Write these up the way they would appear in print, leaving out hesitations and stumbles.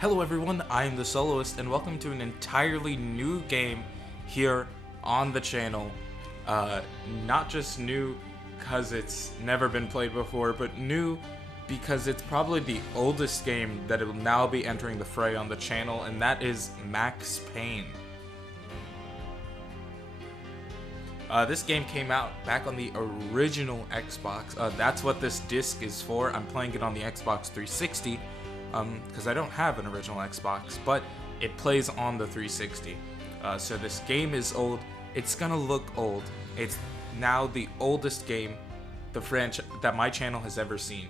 Hello everyone, I am the Soloist, and welcome to an entirely new game here on the channel. Not just new because it's never been played before, but new because it's probably the oldest game that will now be entering the fray on the channel, and that is Max Payne. This game came out back on the original Xbox. That's what this disc is for. I'm playing it on the Xbox 360. Because I don't have an original Xbox, but it plays on the 360. So this game is old. It's gonna look old. It's now the oldest game that my channel has ever seen.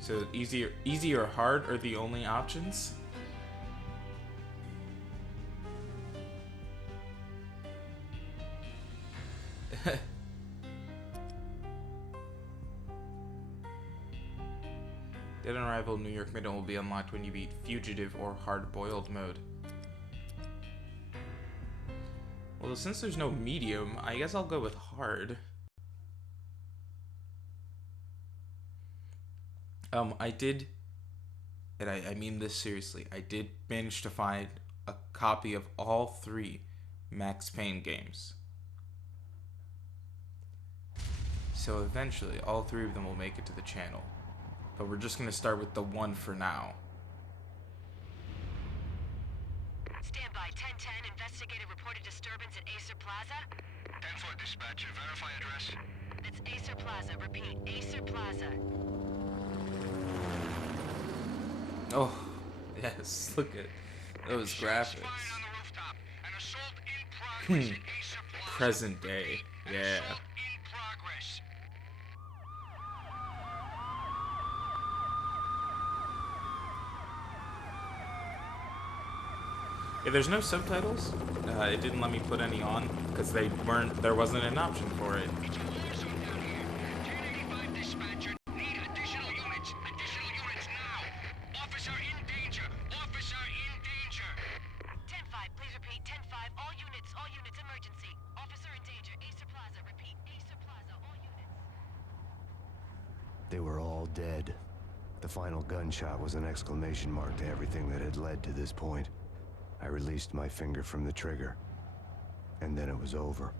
So easy or hard are the only options. Dead on Arrival New York Midtown will be unlocked when you beat Fugitive or Hard-Boiled mode. Well, since there's no medium, I guess I'll go with hard. I did, and I mean this seriously, I did manage to find a copy of all 3 Max Payne games. So eventually, all 3 of them will make it to the channel. But we're just going to start with the one for now. Stand by. 1010. Investigated reported disturbance at Acer Plaza. 10-4 dispatcher. Verify address. That's Acer Plaza. Repeat. Acer Plaza. Oh, yes. Look at those graphics. On the rooftop. An assault in progress at Acer Plaza. Present day. Yeah. Assault in progress. Yeah, there's no subtitles. It didn't let me put any on because there wasn't an option for it. It's a war zone down here. 1085 dispatcher. Need additional units. Additional units now. Officer in danger. Officer in danger. 10-5. Please repeat. 10-5. All units, emergency. Officer in danger. Acer Plaza. Repeat. Acer Plaza. All units. They were all dead. The final gunshot was an exclamation mark to everything that had led to this point. I released my finger from the trigger, and then it was over.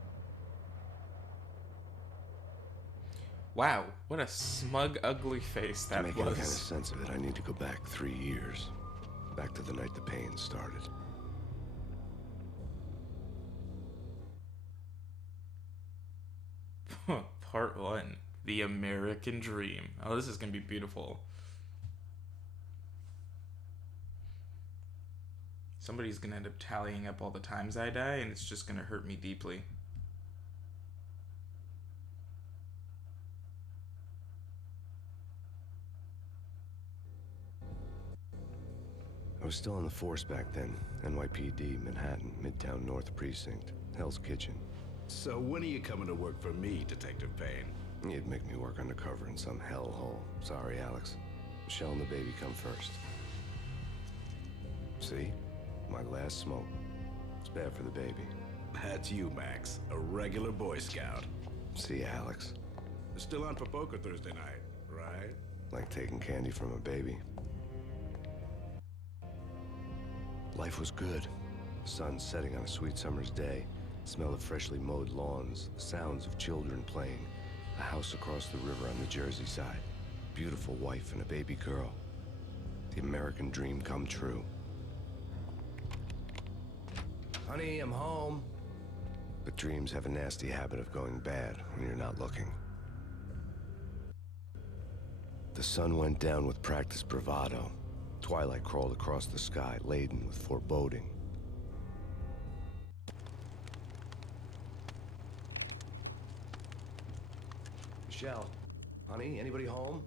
Wow, what a smug, ugly face that To make any kind of was. sense of it, I need to go back 3 years. Back to the night the pain started. Part 1, The American Dream. Oh, this is gonna be beautiful. Somebody's gonna end up tallying up all the times I die, and it's just gonna hurt me deeply. I was still on the force back then. NYPD, Manhattan, Midtown North Precinct, Hell's Kitchen. So when are you coming to work for me, Detective Payne? You'd make me work undercover in some hellhole. Sorry, Alex. Michelle and the baby come first. See? My last smoke. It's bad for the baby. That's you, Max. A regular Boy Scout. See ya, Alex. Still on for poker Thursday night, right? Like taking candy from a baby. Life was good. The sun setting on a sweet summer's day. The smell of freshly mowed lawns. The sounds of children playing. A house across the river on the Jersey side. Beautiful wife and a baby girl. The American dream come true. Honey, I'm home. But dreams have a nasty habit of going bad when you're not looking. The sun went down with practiced bravado. Twilight crawled across the sky, laden with foreboding. Michelle, honey, anybody home?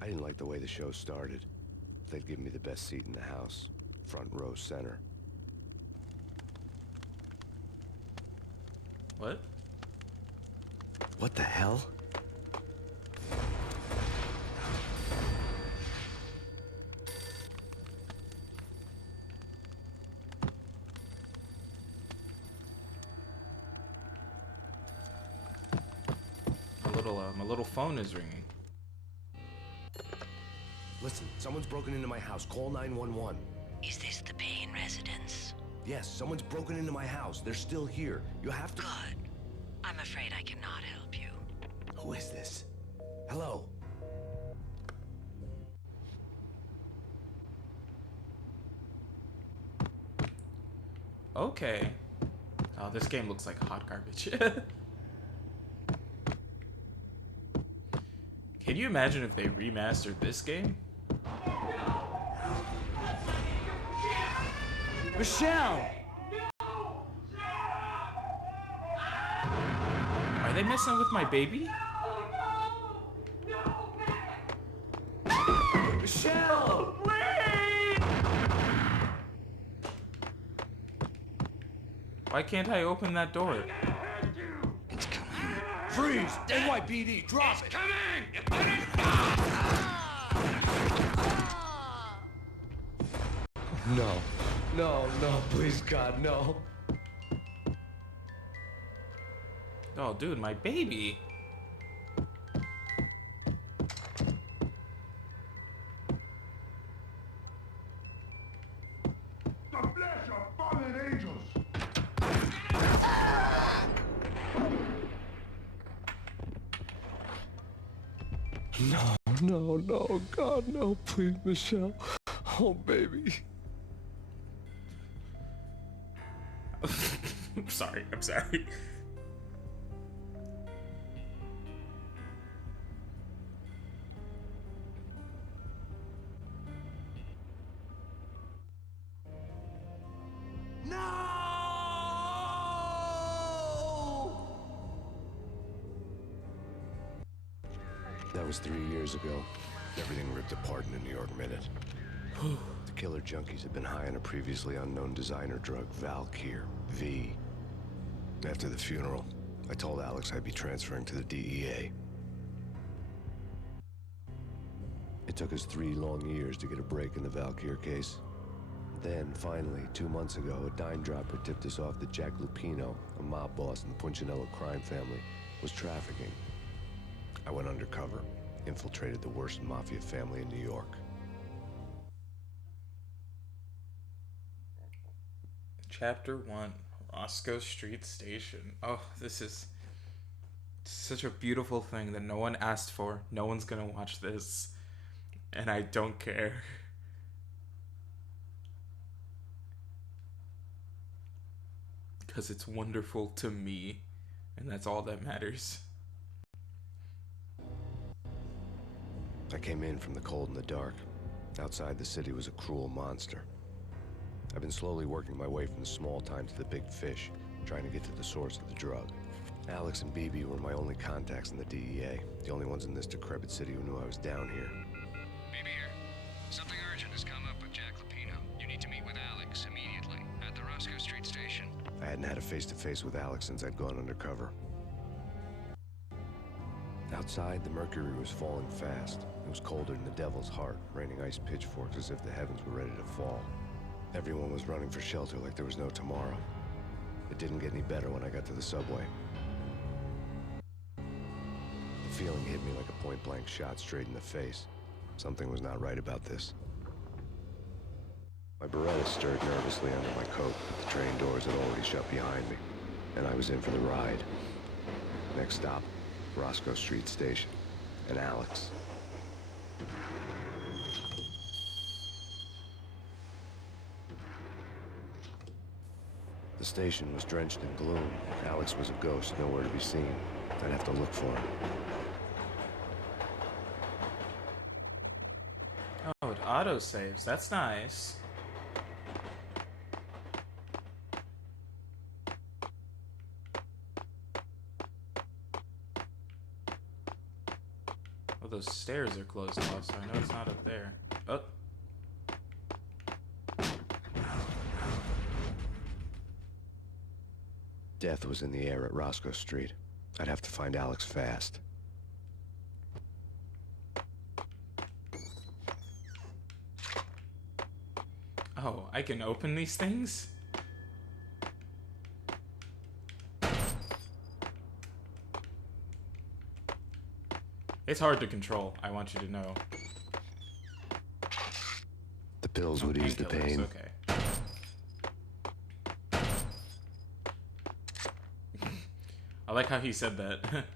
I didn't like the way the show started. They'd give me the best seat in the house, front row center. What? What the hell? little phone is ringing. Listen, someone's broken into my house. Call 911. Is this the Payne residence? Yes, someone's broken into my house. They're still here. You have to... Good. I'm afraid I cannot help you. Who is this? Hello? Okay. Oh, this game looks like hot garbage. Can you imagine if they remastered this game? Michelle! Are they messing with my baby? Michelle! Why can't I open that door? It's coming. Freeze! NYPD, drop it! Coming! You better No. No, no, please, God, no. Oh, dude, my baby. The flesh of fallen angels! No, no, no, God, no, please, Michelle. Oh, baby. I'm sorry, I'm sorry. No! That was 3 years ago. Everything ripped apart in a New York minute. The killer junkies had been high on a previously unknown designer drug, Valkyr, V. After the funeral, I told Alex I'd be transferring to the DEA. It took us 3 long years to get a break in the Valkyr case. Then, finally, 2 months ago, a dime dropper tipped us off that Jack Lupino, a mob boss in the Punchinello crime family, was trafficking. I went undercover, infiltrated the worst mafia family in New York. Chapter 1, Roscoe Street Station. Oh, this is such a beautiful thing that no one asked for. No one's gonna watch this. And I don't care. Because it's wonderful to me. And that's all that matters. I came in from the cold and the dark. Outside the city was a cruel monster. I've been slowly working my way from the small time to the big fish, trying to get to the source of the drug. Alex and BB were my only contacts in the DEA, the only ones in this decrepit city who knew I was down here. BB here. Something urgent has come up with Jack Lupino. You need to meet with Alex immediately at the Roscoe Street station. I hadn't had a face-to-face with Alex since I'd gone undercover. Outside, the mercury was falling fast. It was colder than the devil's heart, raining ice pitchforks as if the heavens were ready to fall. Everyone was running for shelter like there was no tomorrow. It didn't get any better when I got to the subway. The feeling hit me like a point-blank shot straight in the face. Something was not right about this. My Beretta stirred nervously under my coat, but the train doors had already shut behind me, and I was in for the ride. Next stop, Roscoe Street Station, and Alex. The station was drenched in gloom. Alex was a ghost, nowhere to be seen. I'd have to look for him. Oh, it auto-saves. That's nice. Oh, those stairs are closed off, so I know it's not up there. Oh. Death was in the air at Roscoe Street. I'd have to find Alex fast. Oh, I can open these things? It's hard to control, I want you to know. The pills would ease the Painkillers, pain. okay. I like how he said that.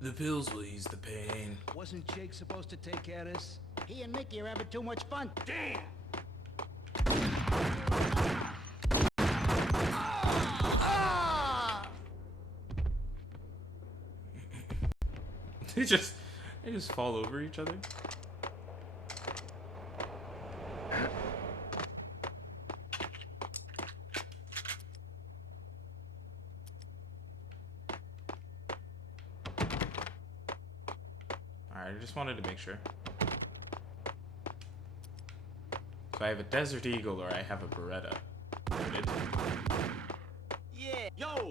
The pills will ease the pain. Wasn't Jake supposed to take care of this? He and Mickey are having too much fun. Damn! They just fall over each other. Alright, I just wanted to make sure. So I have a Desert Eagle or I have a Beretta. Noted. Yeah! Yo!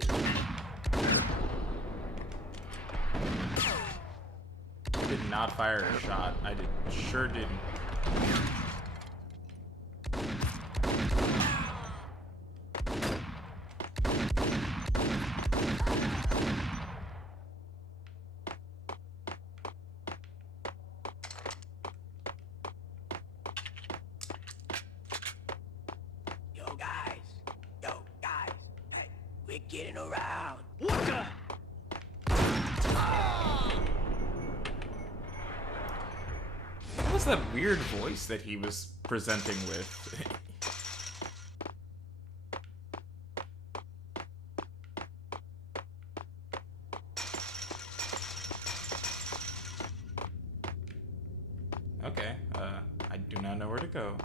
Did not fire a shot. I sure didn't. Yo guys, hey, we're getting around. What the? What was that weird voice that he was presenting with? Okay, I do not know where to go.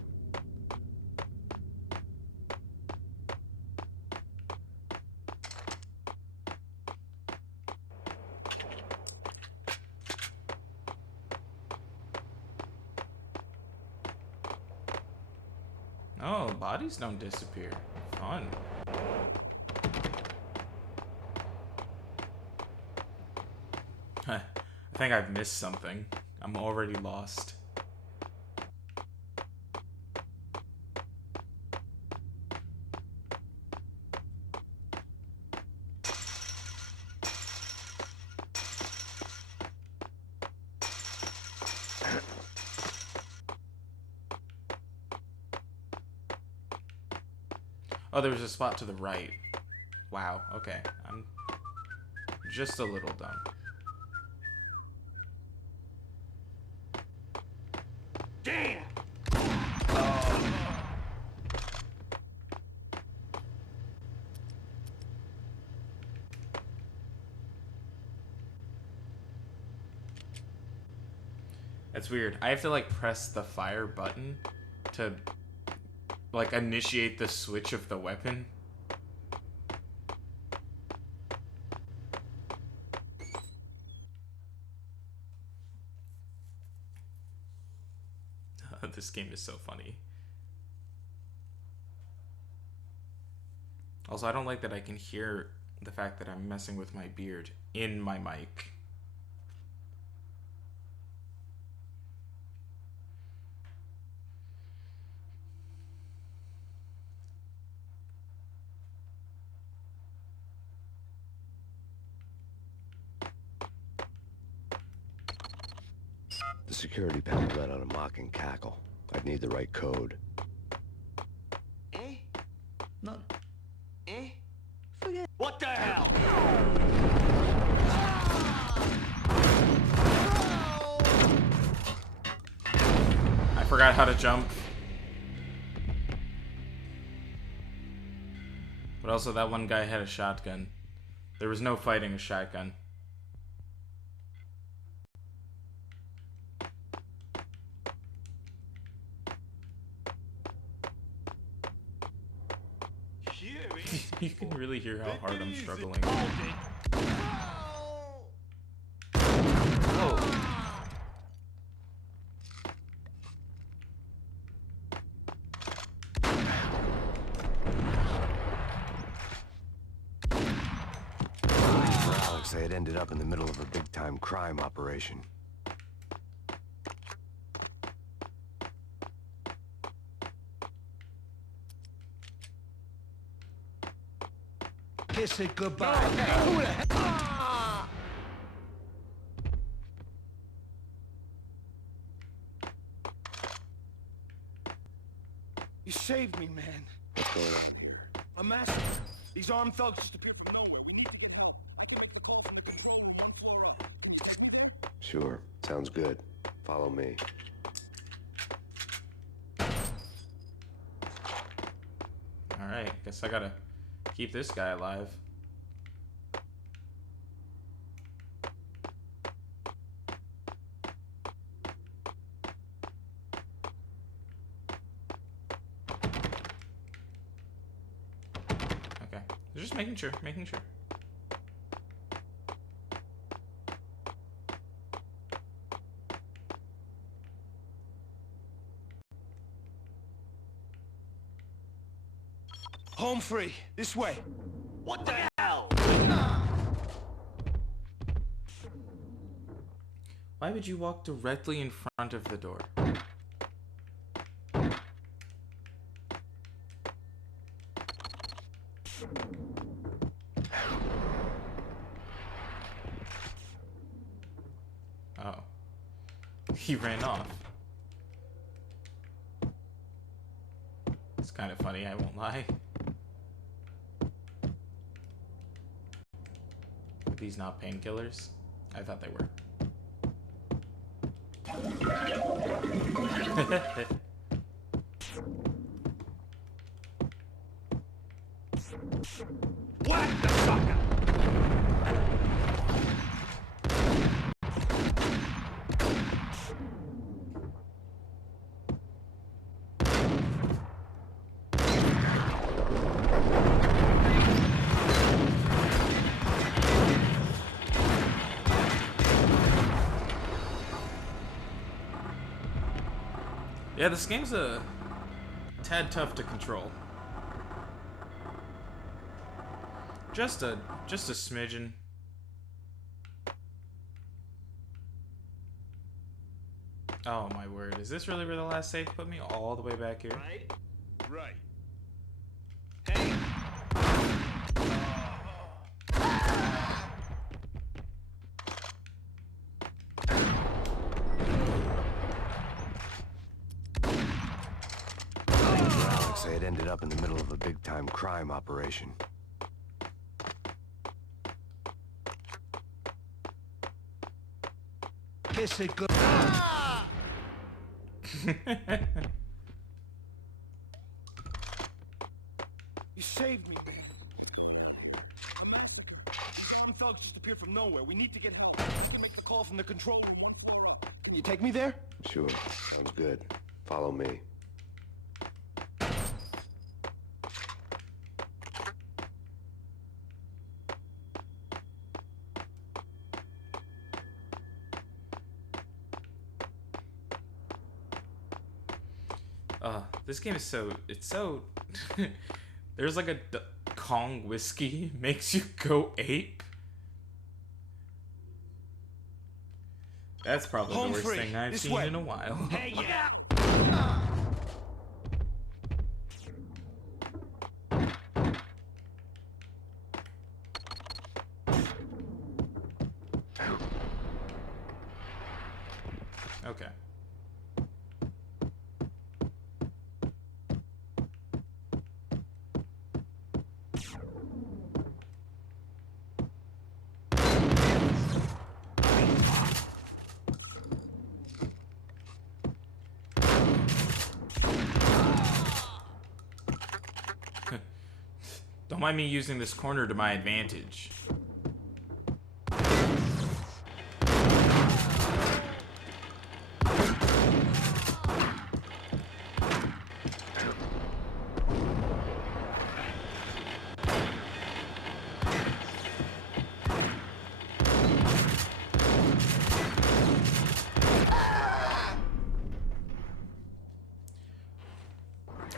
Oh, bodies don't disappear. Fun. I think I've missed something. I'm already lost. Oh, there was a spot to the right. Wow, okay. I'm just a little dumb. Damn! That's weird. I have to like press the fire button to like initiate the switch of the weapon. This game is so funny. Also, I don't like that I can hear the fact that I'm messing with my beard in my mic. The security panel let out a mocking cackle. I'd need the right code. Eh? No. Eh? Forget. What the hell? I forgot how to jump. But also that one guy had a shotgun. There was no fighting a shotgun. You can really hear how hard I'm struggling. Oh. For Alex, they had ended up in the middle of a big-time crime operation. Kiss it goodbye. saved me, man. What's going on here? A massacre. These armed thugs just appeared from nowhere. We need to get help. I have to make the call from the control room 1 floor up. Sure, sounds good. Follow me. Alright, guess I gotta keep this guy alive. Okay, just making sure, making sure. Home free. This way. What the hell? Why would you walk directly in front of the door? Oh. He ran off. It's kind of funny, I won't lie. Are these not painkillers? I thought they were. What the sucker? Yeah, this game's a tad tough to control. Just a smidgen. Oh my word, is this really where the last save put me? All the way back here? Right? Right. Hey! Alex, I had ended up in the middle of a big-time crime operation. Kiss it good. You saved me. A massacre. Armed thugs just appeared from nowhere. We need to get help. We can make the call from the control room 1 floor up. Can you take me there? Sure, sounds good. Follow me. This game is so there's like a Kong whiskey makes you go ape. That's probably Home the worst free. thing I've This seen way. in a while. Hey, yeah! Okay. Don't mind me using this corner to my advantage.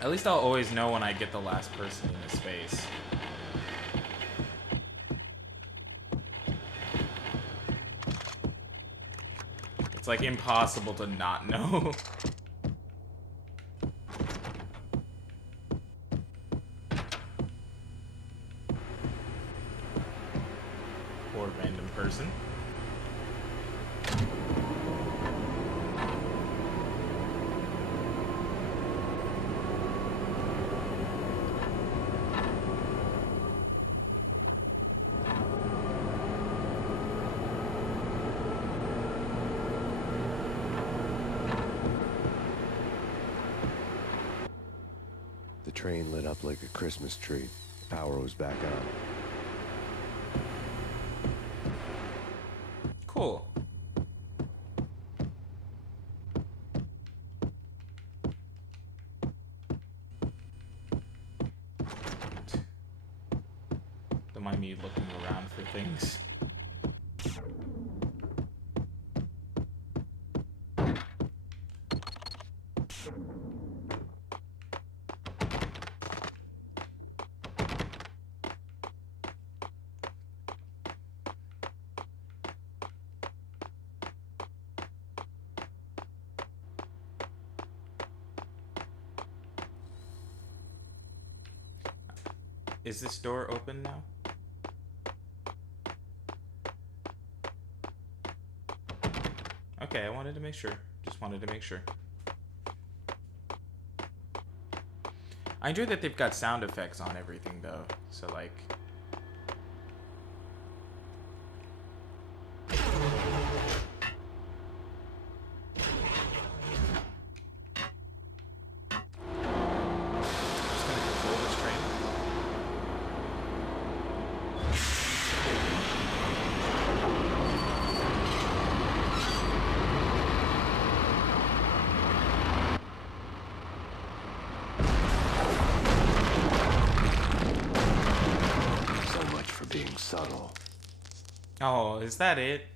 At least I'll always know when I get the last person in his face. It's like impossible to not know. Poor random person. train lit up like a Christmas tree. Power was back on. Cool. Don't mind me looking around for things. Is this door open now? Okay, I wanted to make sure. Just wanted to make sure. I enjoy that they've got sound effects on everything though. So like... Just gonna control this train. So much for being subtle. Oh, is that it?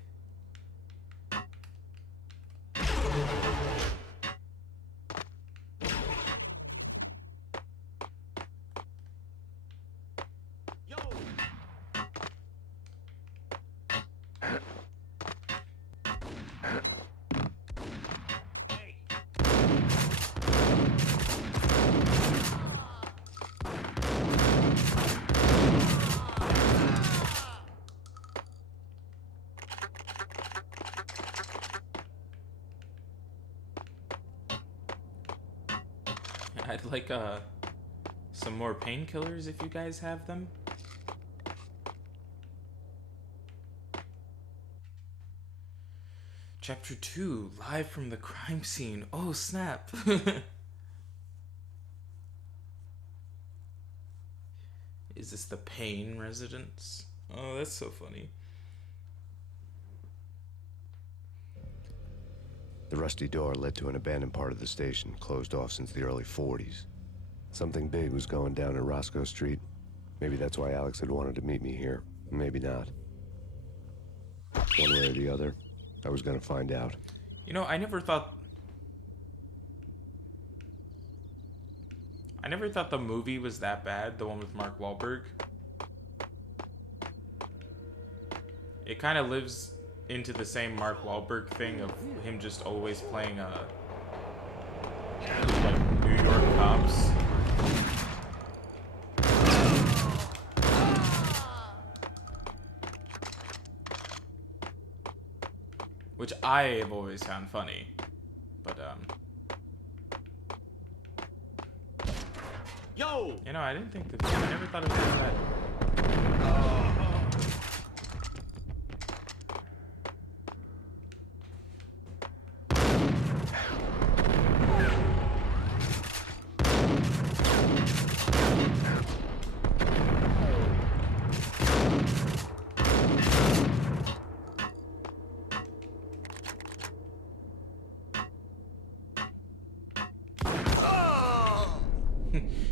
Yo! Hey! I'd like some more painkillers if you guys have them. Chapter 2, live from the crime scene. Oh, snap. Is this the Payne residence? Oh, that's so funny. The rusty door led to an abandoned part of the station, closed off since the early 40s. Something big was going down in Roscoe Street. Maybe that's why Alex had wanted to meet me here. Maybe not. One way or the other, I was gonna find out. You know, I never thought the movie was that bad, the one with Mark Wahlberg. It kind of lives into the same Mark Wahlberg thing of him just always playing like New York cops. Which I have always found funny. But Yo! you know, I never thought it was that bad.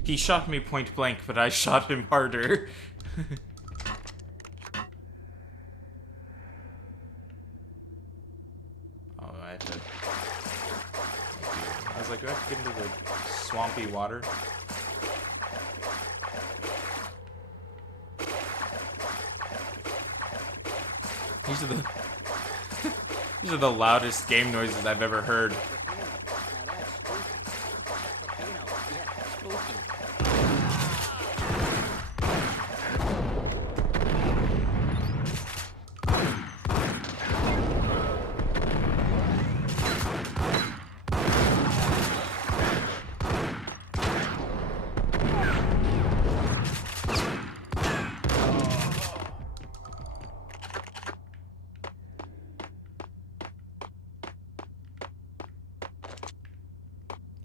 He shot me point blank, but I shot him harder. Oh, I have to... I was like, do I have to get into the swampy water? These are the... These are the loudest game noises I've ever heard.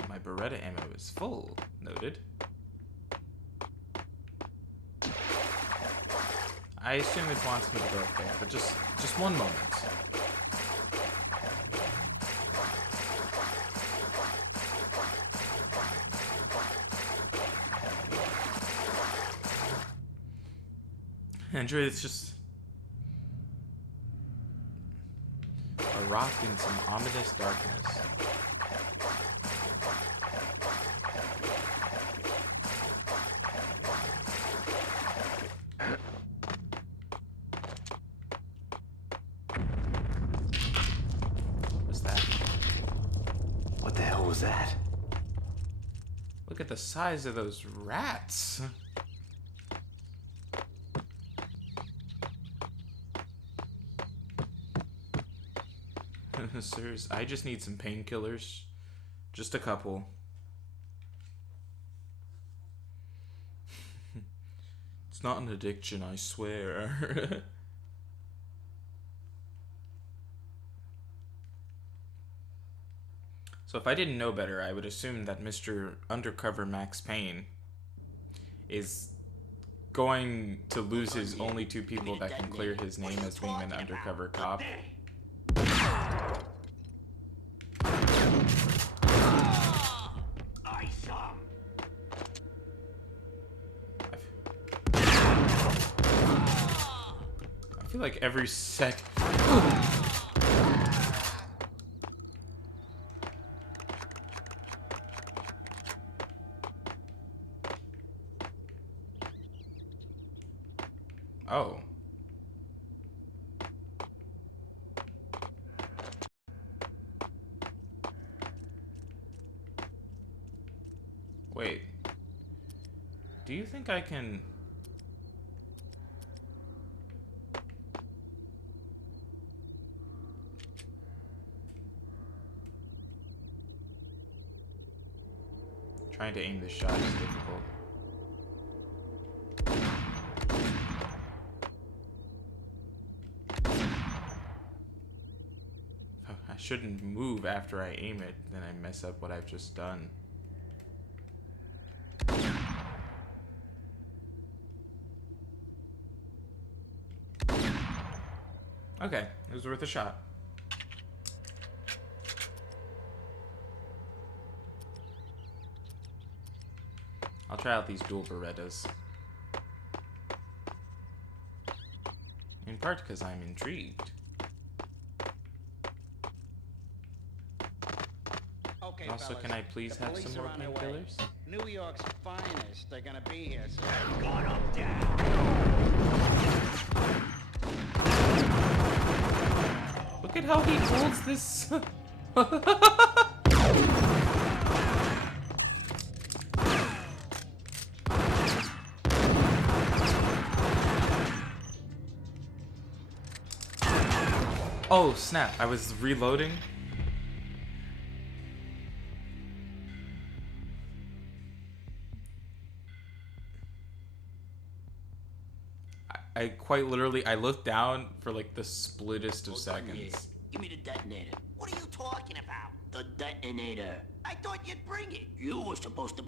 My Beretta ammo is full. Noted. I assume it wants me to go up there, but just one moment. Andrew, it's just a rock in some ominous darkness. What's that? What the hell was that? Look at the size of those rats. Sirs, I just need some painkillers. Just a couple. It's not an addiction, I swear. So if I didn't know better, I would assume that Mr. Undercover Max Payne is going to lose his only two people that can clear his name as being an undercover cop. I feel like every sec. Oh. Wait. Do you think I can... Trying to aim this shot is difficult. I shouldn't move after I aim it, then I mess up what I've just done. Okay, it was worth a shot. I'll try out these dual Berettas. In part because I'm intrigued. Okay, Also, fellas, can I please the have police some more are on their way. painkillers? New York's finest are gonna be here soon. Look at how he holds this. Oh, snap. I was reloading. I quite literally, I looked down for like the splittest of seconds. Give me the detonator. What are you talking about? The detonator. I thought you'd bring it. You were supposed to...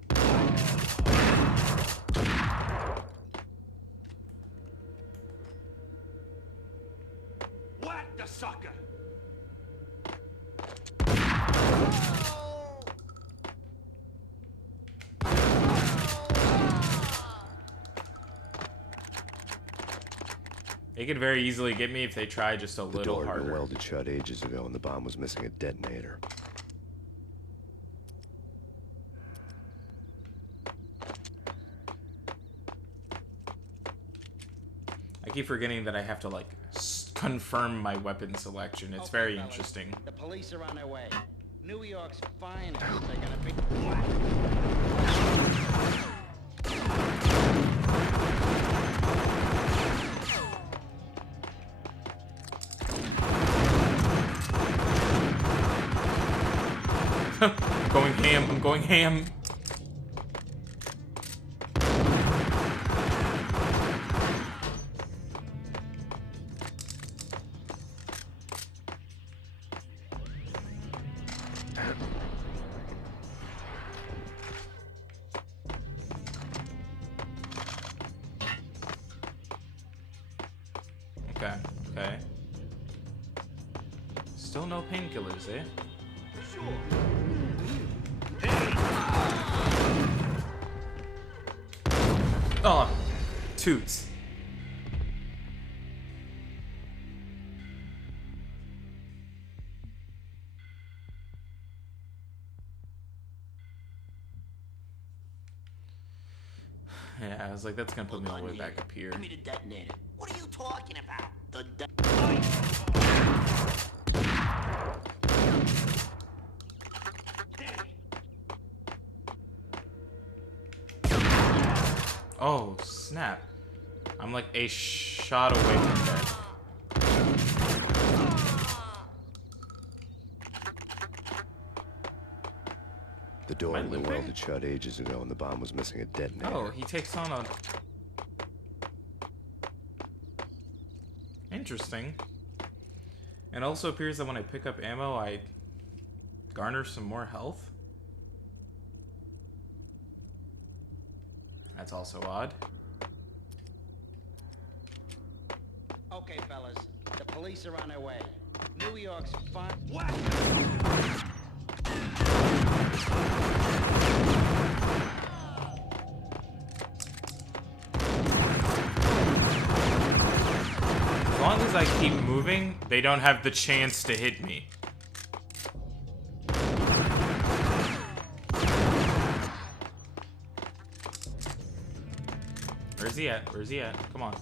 Whack the sucker! They could very easily get me if they try just a The little door had been harder. welded shut ages ago, and the bomb was missing a detonator. I keep forgetting that I have to like confirm my weapon selection. It's Okay, very fellas, interesting. The police are on their way. New York's finest are gonna be... I'm going ham. I'm going ham. Okay, okay. Still no painkillers, eh? Oh, toots. Yeah, I was like, that's gonna put me all the way back up here. Give me the detonator. What are you talking about? The Oh, snap. I'm like a shot away from death. The door Am I had been limping? welded shut ages ago and the bomb was missing a detonator. Oh, he takes on a... Interesting. It also appears that when I pick up ammo, I garner some more health. That's also odd. Okay, fellas. The police are on their way. New York's fine. What? As long as I keep moving, they don't have the chance to hit me. Where's he at? Where's he at? Come on.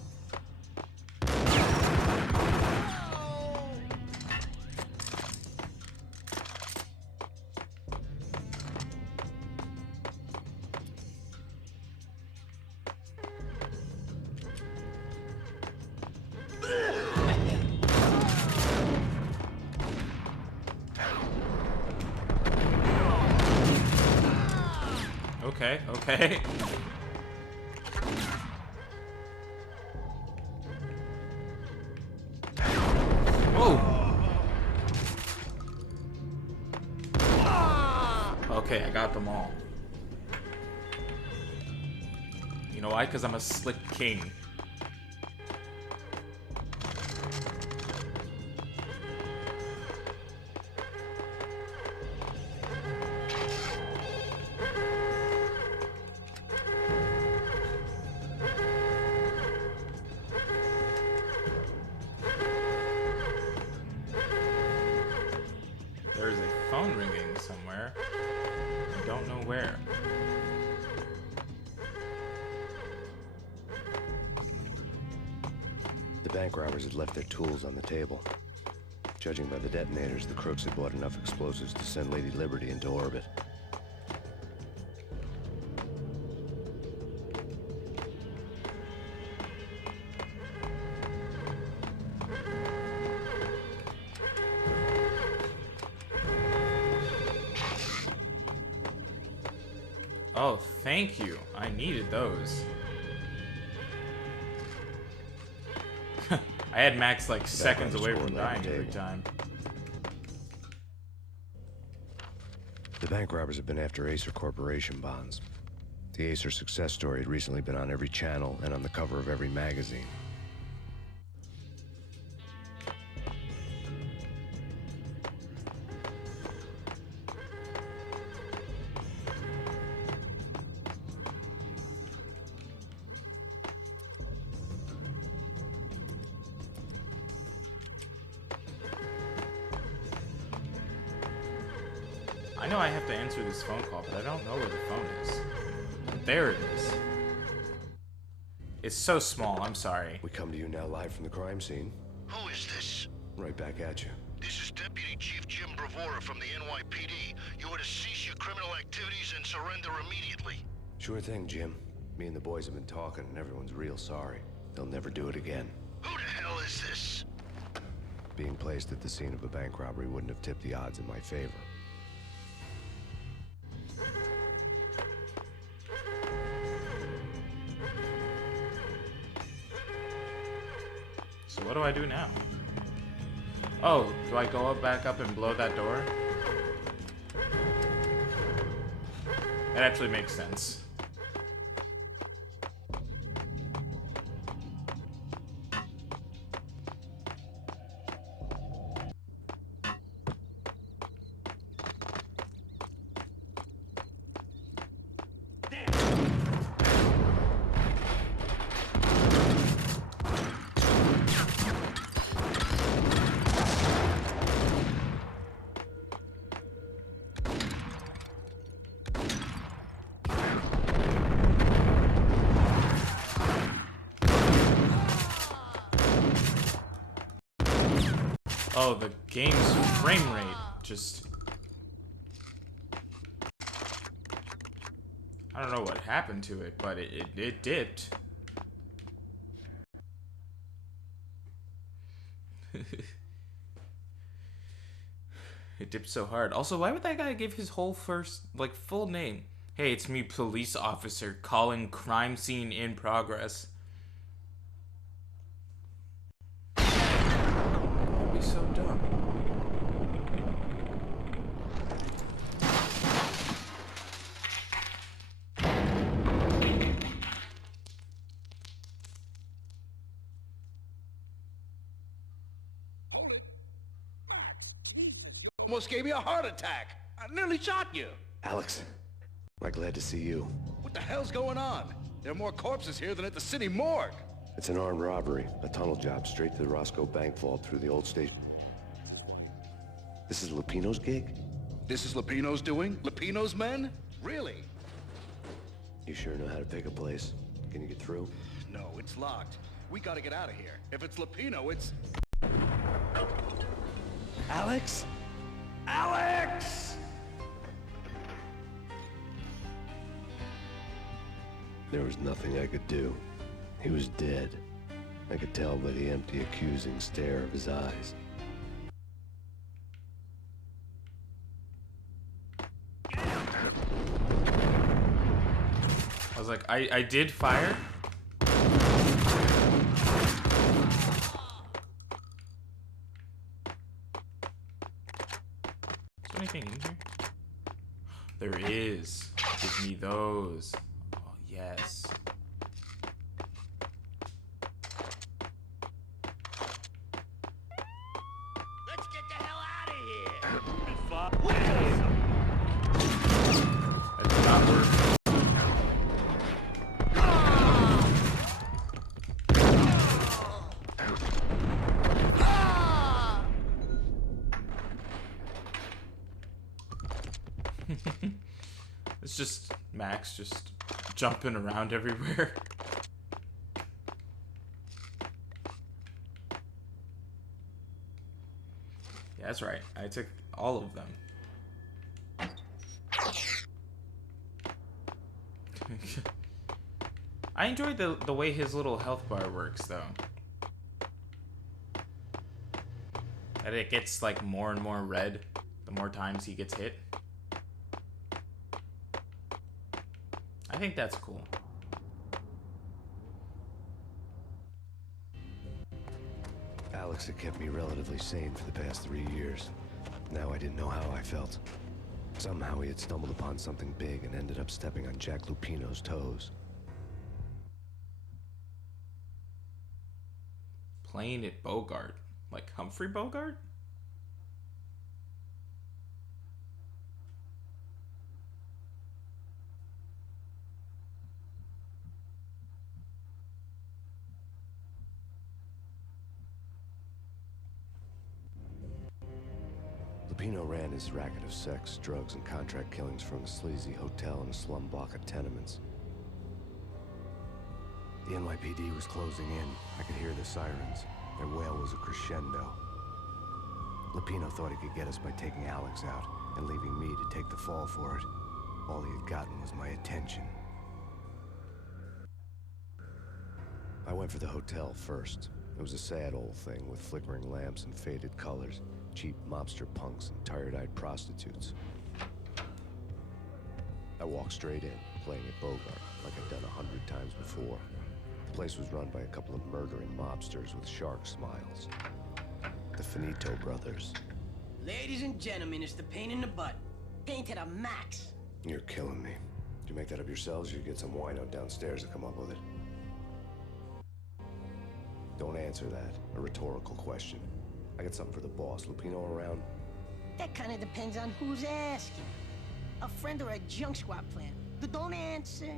Okay, okay. Whoa! Okay, I got them all. You know why? Because I'm a slick king. There's a phone ringing somewhere. I don't know where. The bank robbers had left their tools on the table. Judging by the detonators, the crooks had bought enough explosives to send Lady Liberty into orbit. Oh, thank you. I needed those. I had Max like seconds away from dying every time. The bank robbers have been after Acer Corporation bonds. The Acer success story had recently been on every channel and on the cover of every magazine. I know I have to answer this phone call, but I don't know where the phone is. There it is. It's so small, I'm sorry. We come to you now live from the crime scene. Who is this? Right back at you. This is Deputy Chief Jim Bravura from the NYPD. You are to cease your criminal activities and surrender immediately. Sure thing, Jim. Me and the boys have been talking, and everyone's real sorry. They'll never do it again. Who the hell is this? Being placed at the scene of a bank robbery wouldn't have tipped the odds in my favor. So what do I do now? Oh, do I go back up and blow that door? That actually makes sense. Oh, the game's frame rate just... I don't know what happened to it, but it dipped. It dipped so hard. Also, why would that guy give his whole full name? Hey, it's me, police officer, calling crime scene in progress. That'd be so dumb. Hold it. Max, Jesus, you almost gave me a heart attack. I nearly shot you. Alex, I'm glad to see you. What the hell's going on? There are more corpses here than at the city morgue. It's an armed robbery, a tunnel job straight to the Roscoe Bank vault through the old station. This is Lupino's gig? This is Lupino's doing? Lupino's men? Really? You sure know how to pick a place? Can you get through? No, it's locked. We gotta get out of here. If it's Lupino, it's... Alex? Alex! There was nothing I could do. He was dead. I could tell by the empty, accusing stare of his eyes. I was like, I did fire? Is there anything in here? There is. Give me those. Oh, yes. Let's get the hell out of here. That did not work. It's just Max just jumping around everywhere. Yeah, that's right. I took all of them. I enjoyed the way his little health bar works, though. That it gets like more and more red the more times he gets hit. I think that's cool. Alex had kept me relatively sane for the past 3 years. Now I didn't know how I felt. Somehow he had stumbled upon something big and ended up stepping on Jack Lupino's toes. Playing at Bogart. Like Humphrey Bogart? Lupino ran his racket of sex, drugs, and contract killings from a sleazy hotel in a slum block of tenements. The NYPD was closing in. I could hear the sirens. Their wail was a crescendo. Lupino thought he could get us by taking Alex out and leaving me to take the fall for it. All he had gotten was my attention. I went for the hotel first. It was a sad old thing with flickering lamps and faded colors, cheap mobster punks and tired-eyed prostitutes. I walked straight in, playing at Bogart, like I'd done 100 times before. The place was run by a couple of murdering mobsters with shark smiles. The Finito brothers. Ladies and gentlemen, it's the pain in the butt. Pain to the max. You're killing me. Did you make that up yourselves, or you get some wino downstairs to come up with it? Don't answer that. A rhetorical question. I got something for the boss. Lupino around? That kind of depends on who's asking. A friend or a junk squad plan. Don't answer.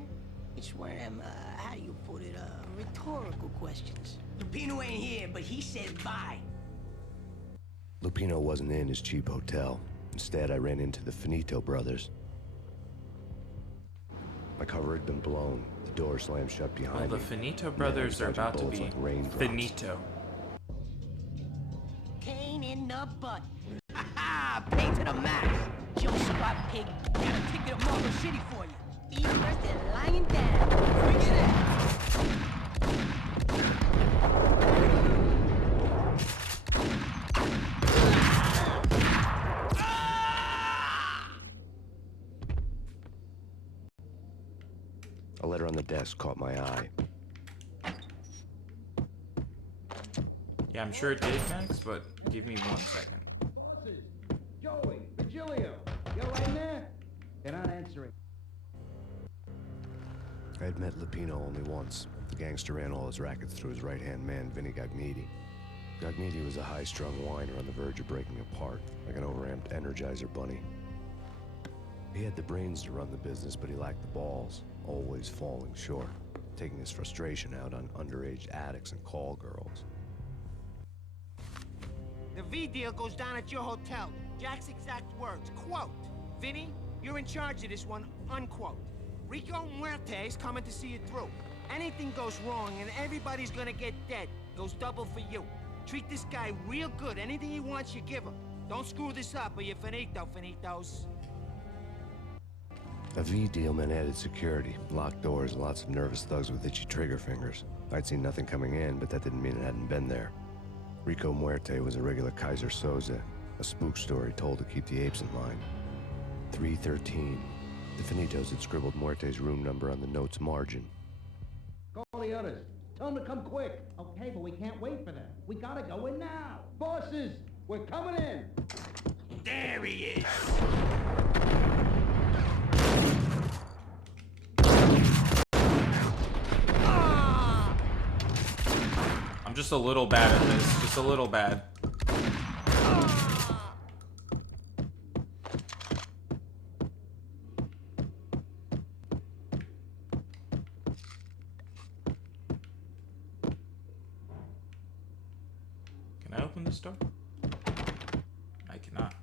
It's one of them, how do you put it, rhetorical questions. Lupino ain't here, but he said bye. Lupino wasn't in his cheap hotel. Instead, I ran into the Finito brothers. My cover had been blown. The door slammed shut behind me. Well, the Finito brothers are about to be like raindrops. finito. Kane in the butt. Ha! Pay to the max. Jump squat pig. Got a ticket to Marble City for you. Feet first and lying down. Bring it in. A letter on the desk caught my eye. Yeah, I'm sure it did, Max, but give me 1 second. Bosses, Joey, Virgilio, you right in there? They're not answering. I had met Lupino only once. The gangster ran all his rackets through his right-hand man, Vinny Gagniti. Gagniti was a high-strung whiner on the verge of breaking apart, like an overamped Energizer bunny. He had the brains to run the business, but he lacked the balls, always falling short, taking his frustration out on underage addicts and call girls. The V deal goes down at your hotel. Jack's exact words, quote, "Vinny, you're in charge of this one," unquote. Rico Muerte's coming to see it through. Anything goes wrong and everybody's gonna get dead. Goes double for you. Treat this guy real good. Anything he wants, you give him. Don't screw this up or you're finito, finitos. A V deal meant added security, locked doors, and lots of nervous thugs with itchy trigger fingers. I'd seen nothing coming in, but that didn't mean it hadn't been there. Rico Muerte was a regular Kaiser Soze, a spook story told to keep the apes in line. 313. The Finitos had scribbled Muerte's room number on the note's margin. Call the others. Tell them to come quick. Okay, but we can't wait for them. We gotta go in now. Bosses, we're coming in. There he is. I'm just a little bad at this. Just a little bad. Can I open this door? I cannot.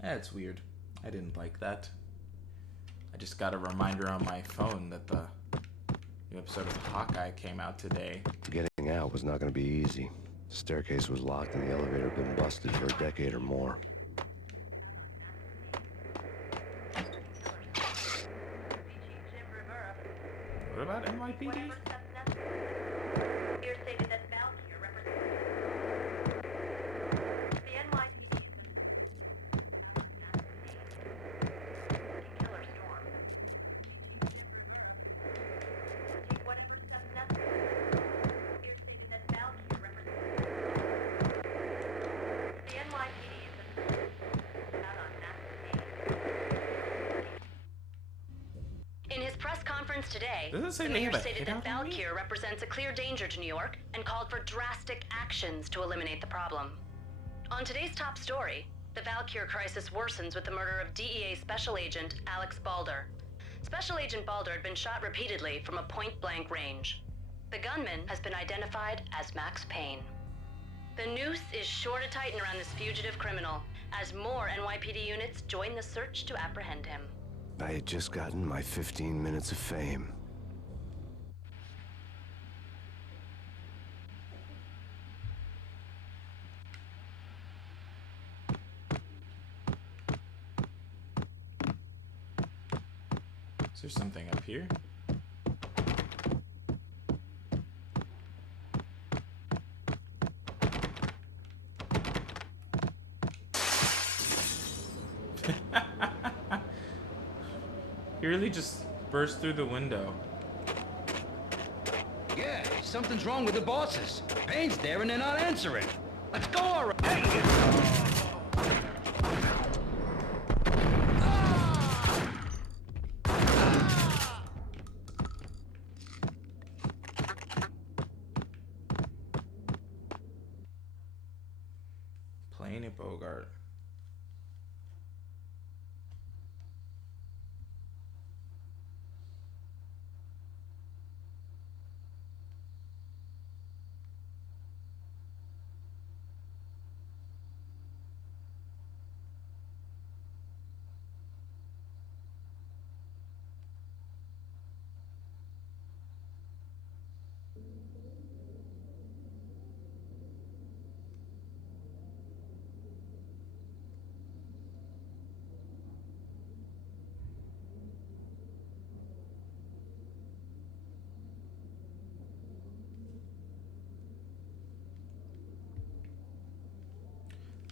That's weird. I didn't like that. I just got a reminder on my phone that the new episode of Hawkeye came out today. Getting out was not going to be easy. The staircase was locked and the elevator had been busted for a decade or more. What about NYPD? In his press conference today, Does it say the they mayor have a stated hit that out on me? Valkyr represents a clear danger to New York and called for drastic actions to eliminate the problem. On today's top story, the Valkyr crisis worsens with the murder of DEA Special Agent Alex Balder. Special Agent Balder had been shot repeatedly from a point-blank range. The gunman has been identified as Max Payne. The noose is sure to tighten around this fugitive criminal as more NYPD units join the search to apprehend him. I had just gotten my 15 minutes of fame. Is there something up here? He really just burst through the window. Yeah, something's wrong with the bosses. Payne's there and they're not answering. Let's go already. Playing it, Bogart.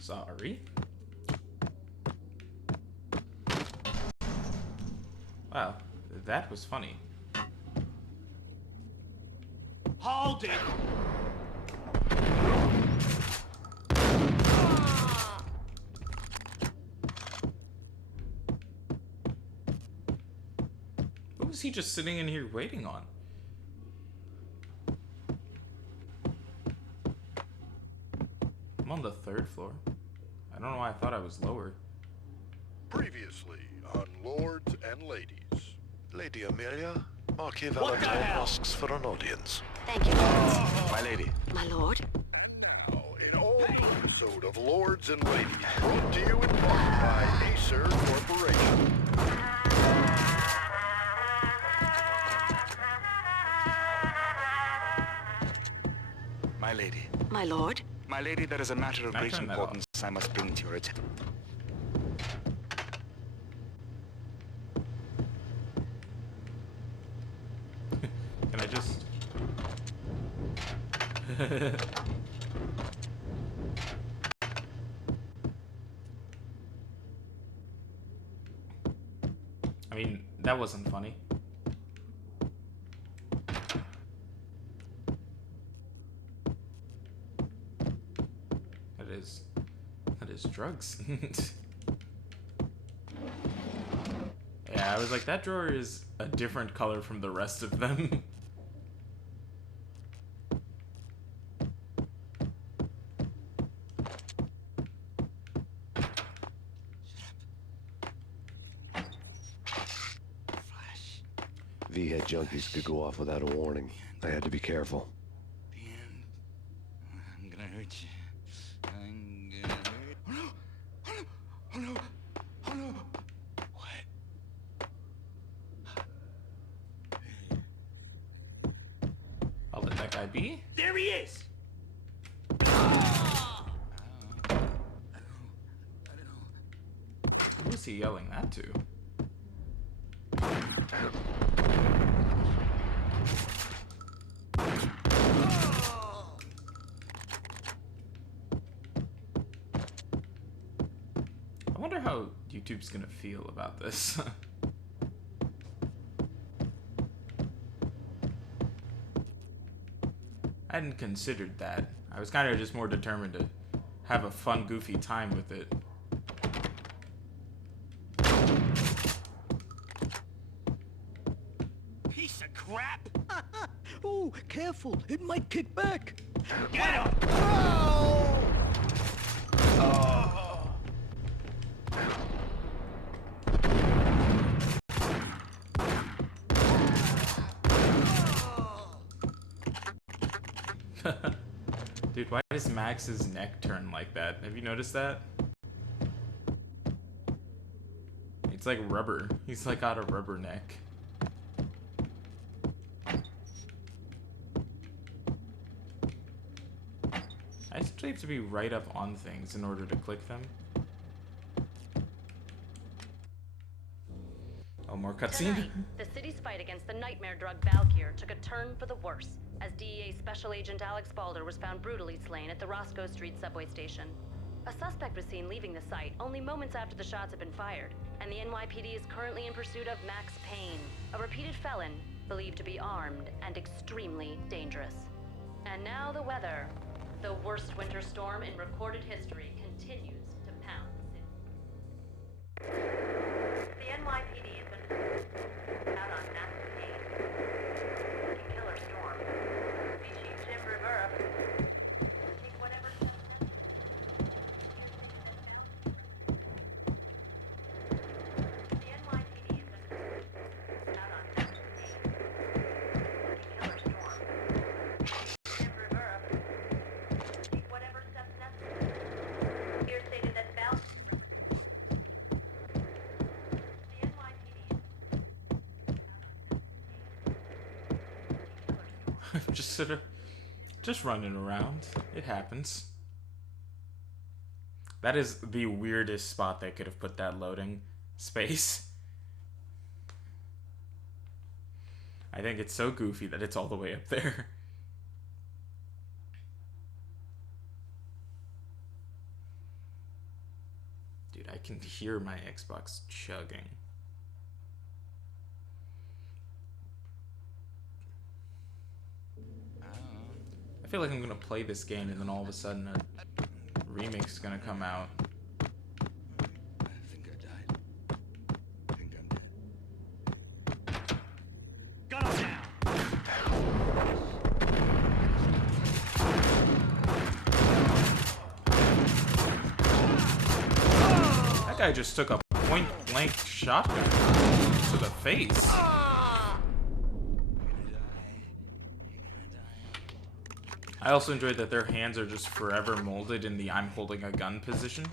Sorry. Wow, that was funny. Hold it! What was he just sitting in here waiting on? I'm on the 3rd floor. I don't know why I thought I was lower. Previously on Lords and Ladies. Lady Amelia, Marquis What the Valentine hell? asks for an audience. Thank you, Lords. My lady. My lord? Now, an all-new episode of Lords and Ladies, brought to you in part by Acer Corporation. My lady. My lord? My lady, there is a matter of Can I great turn that importance I must bring to your attention. Can I just... I mean, that wasn't funny. That is drugs. Yeah, I was like, that drawer is a different color from the rest of them. V-head junkies could go off without a warning. I had to be careful. The end. I'm gonna hurt you. I'm gonna hurt you. Oh no! Oh no! Oh no! Oh no! What? I'll let that guy be. There he is! Who was he yelling that to? I wonder how YouTube's gonna feel about this. I hadn't considered that. I was kind of just more determined to have a fun, goofy time with it. Piece of crap! Oh, careful. It might kick back. Get him! Dude, why does Max's neck turn like that? Have you noticed that? It's like rubber. He's like got a rubber neck. I actually have to be right up on things in order to click them. Oh, more cutscene. Tonight, the city's fight against the nightmare drug Valkyr took a turn for the worse, as DEA Special Agent Alex Balder was found brutally slain at the Roscoe Street subway station. A suspect was seen leaving the site only moments after the shots had been fired, and the NYPD is currently in pursuit of Max Payne, a repeated felon believed to be armed and extremely dangerous. And now the weather. The worst winter storm in recorded history continues to pound the city. The NYPD has been out on Max Payne. Killer storm. The Chief Jim Rivera. Take whatever. The NYPD has been out on Max Payne. Killer storm. Jim Rivera. Take whatever steps necessary. Here stated that Val. The NYPD. I'm just sort of just running around. It happens. That is the weirdest spot they could have put that loading space. I think it's so goofy that it's all the way up there. Dude, I can hear my Xbox chugging. I feel like I'm gonna play this game and then all of a sudden a remake's gonna come out. I think I died. I think I'm dead. Gun him down! That guy just took a point-blank shotgun to the face. I also enjoyed that their hands are just forever molded in the I'm holding a gun position.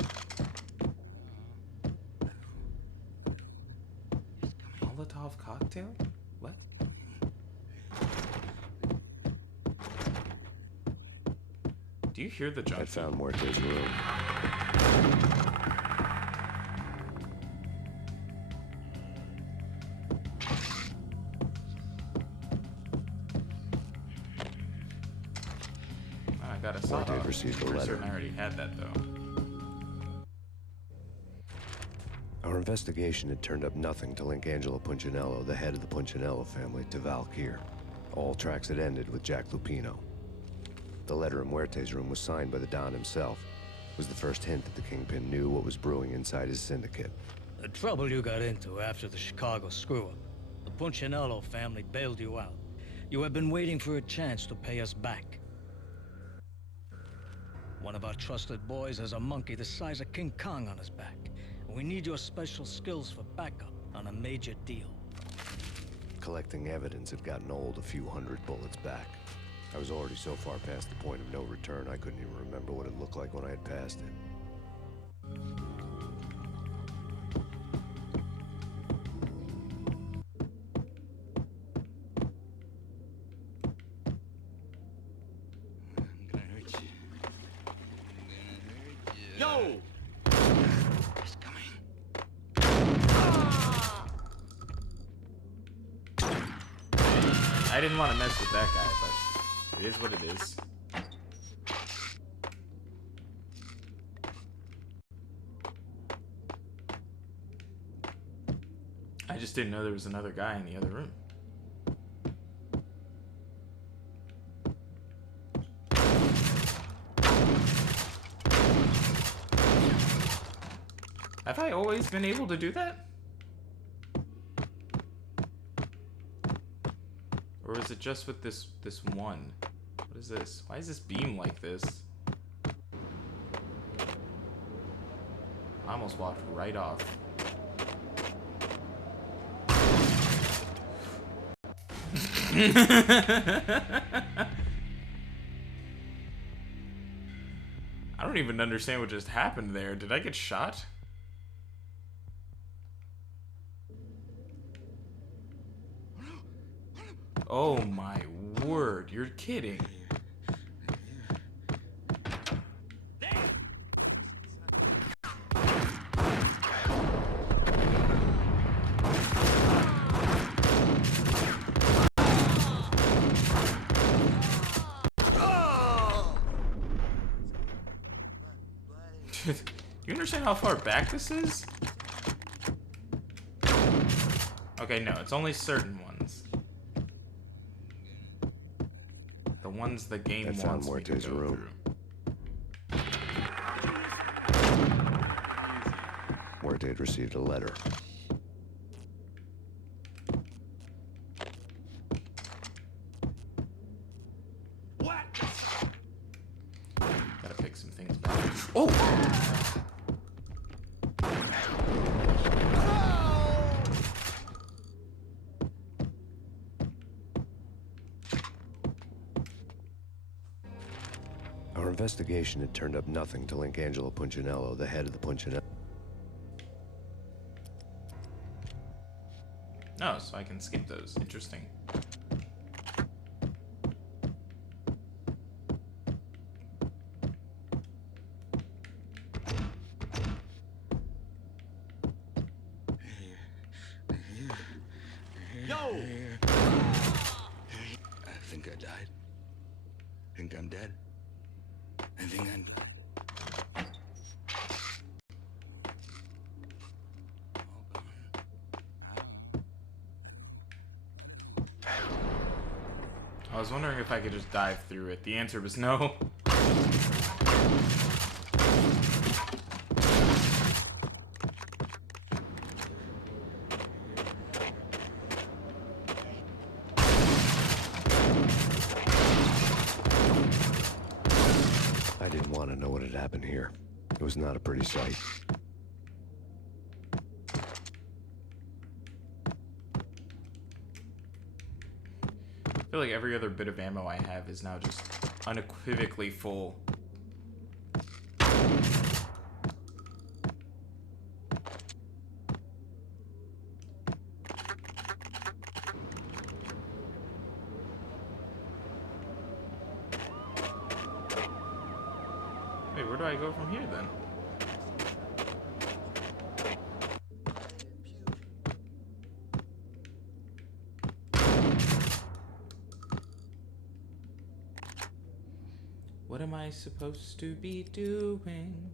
Molotov cocktail? What? Do you hear the jump? I found Muerte's room. I got a saw. Muerte received a letter. I already had that though. Our investigation had turned up nothing to link Angelo Punchinello, the head of the Punchinello family, to Valkyr. All tracks had ended with Jack Lupino. The letter in Muerte's room was signed by the Don himself. It was the first hint that the Kingpin knew what was brewing inside his syndicate. The trouble you got into after the Chicago screw-up. The Punchinello family bailed you out. You have been waiting for a chance to pay us back. One of our trusted boys has a monkey the size of King Kong on his back. We need your special skills for backup on a major deal. Collecting evidence had gotten old a few hundred bullets back. I was already so far past the point of no return, I couldn't even remember what it looked like when I had passed it. I'm gonna hurt you. I'm gonna hurt you. Yo! He's coming. I didn't want to mess with that guy, but it is what it is. I just didn't know there was another guy in the other room. Have I always been able to do that? Or is it just with this one? What is this? Why is this beam like this? I almost walked right off. I don't even understand what just happened there. Did I get shot? Oh my word, you're kidding. You understand how far back this is? Okay, no, it's only certain ones. The ones the game wants me to go through. Muerte had received a letter. What? Gotta pick some things back. Oh! Our investigation had turned up nothing to link Angelo Punchinello, the head of the Punchinello. Oh, so I can skip those. Interesting. Yo! I think I died. I think I'm dead. I think I'm... was wondering if I could just dive through it. The answer was no. I didn't want to know what had happened here. It was not a pretty sight. I feel like every other bit of ammo I have is now just unequivocally full. Wait, where do I go from here then? What am I supposed to be doing?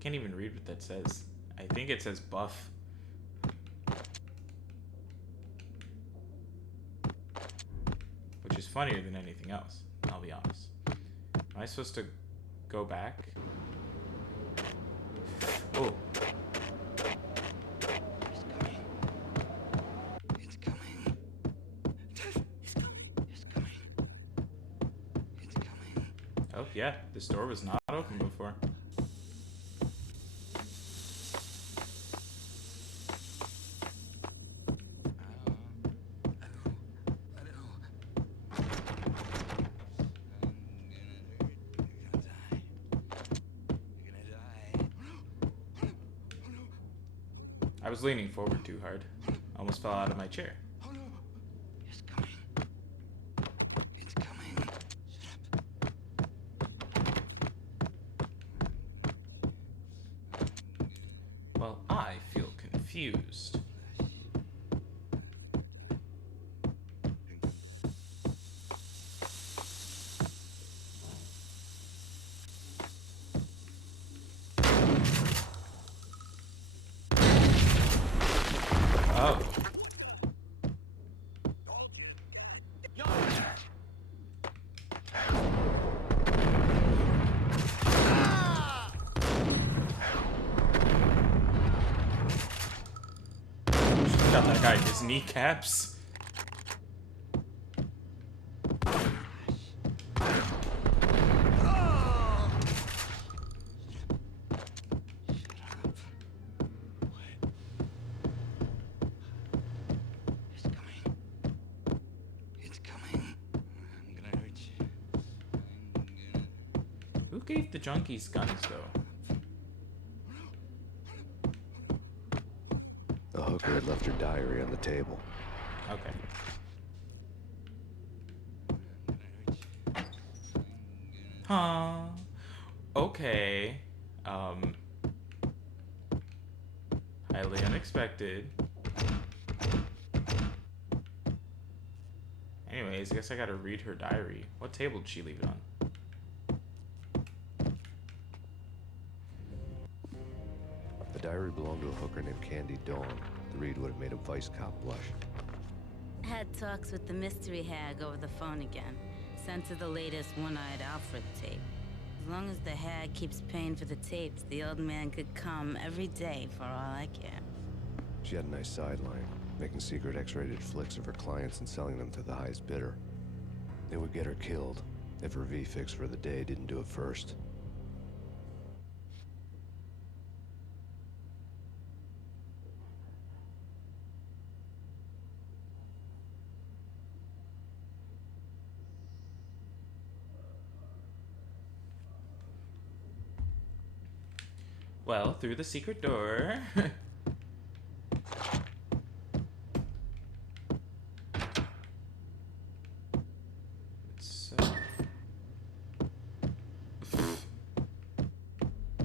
Can't even read what that says. I think it says buff. Which is funnier than anything else, I'll be honest. Am I supposed to go back? Oh. It's coming. It's coming. It's coming. It's coming. Oh, yeah. This door was not open before. I was leaning forward too hard. Almost fell out of my chair. It's coming. It's coming. Well, I feel confused. Oh. Got that guy in his kneecaps. Who gave the junkies guns, though? The hooker had left her diary on the table. Okay. Huh. Okay. Highly unexpected. Anyways, I guess I gotta read her diary. What table did she leave it on? The diary belonged to a hooker named Candy Dawn. The read would have made a vice cop blush. Had talks with the mystery hag over the phone again. Sent her the latest one-eyed Alfred tape. As long as the hag keeps paying for the tapes, the old man could come every day for all I care. She had a nice sideline, making secret X-rated flicks of her clients and selling them to the highest bidder. It would get her killed if her V-fix for the day didn't do it first. Well, through the secret door.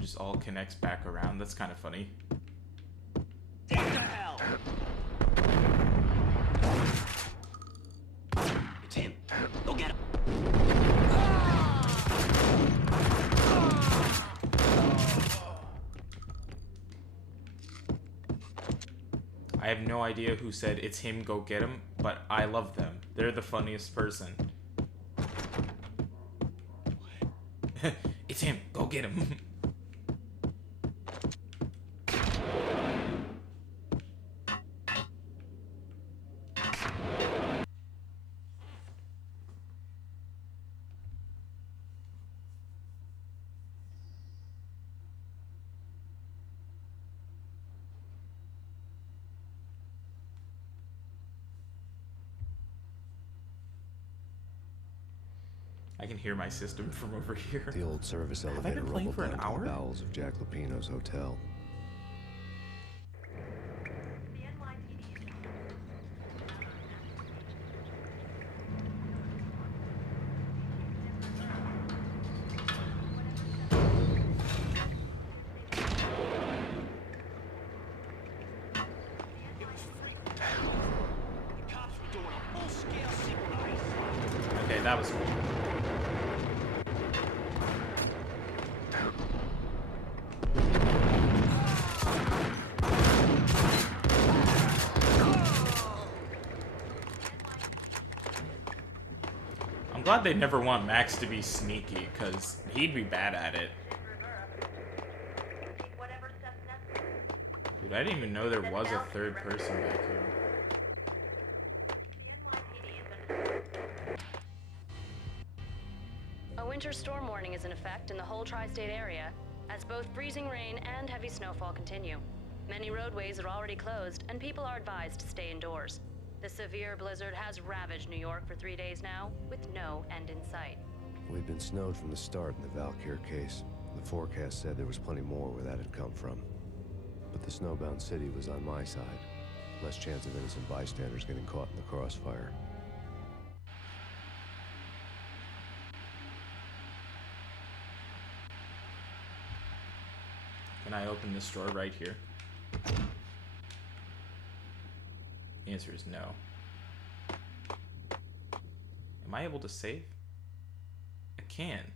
Just all connects back around. That's kind of funny. What the hell? have no idea who said it's him, go get him, but I love them. They're the funniest person. It's him, go get him. I can hear my system from over here. The old service Have I elevator been playing for an rumbled down to hour? the bowels of Jack Lupino's hotel. Okay, that was cool. I'm glad they never want Max to be sneaky, because he'd be bad at it. Dude, I didn't even know there was a third person back here. A winter storm warning is in effect in the whole tri-state area, as both freezing rain and heavy snowfall continue. Many roadways are already closed, and people are advised to stay indoors. The severe blizzard has ravaged New York for 3 days now, with no end in sight. We'd been snowed from the start in the Valkyr case. The forecast said there was plenty more where that had come from. But the snowbound city was on my side. Less chance of innocent bystanders getting caught in the crossfire. Can I open this door right here? The answer is no. Am I able to save? I can.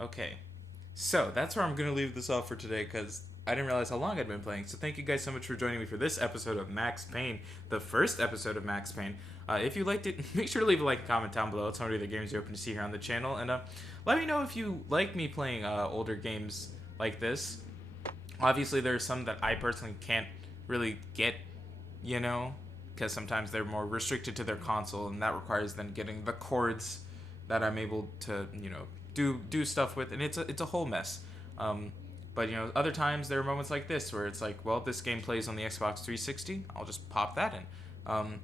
Okay. So, that's where I'm going to leave this off for today, because I didn't realize how long I'd been playing. So thank you guys so much for joining me for this episode of Max Payne, the first episode of Max Payne. If you liked it, make sure to leave a like and comment down below. Tell me the games you're open to see here on the channel. And let me know if you like me playing older games like this. Obviously, there are some that I personally can't really get, you know, because sometimes they're more restricted to their console, and that requires then getting the cords that I'm able to, you know, do stuff with, and it's a whole mess. But, you know, other times there are moments like this where it's like, well, this game plays on the Xbox 360, I'll just pop that in.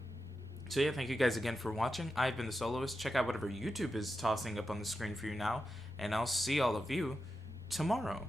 So yeah, thank you guys again for watching. I've been The Soloist. Check out whatever YouTube is tossing up on the screen for you now, and I'll see all of you tomorrow.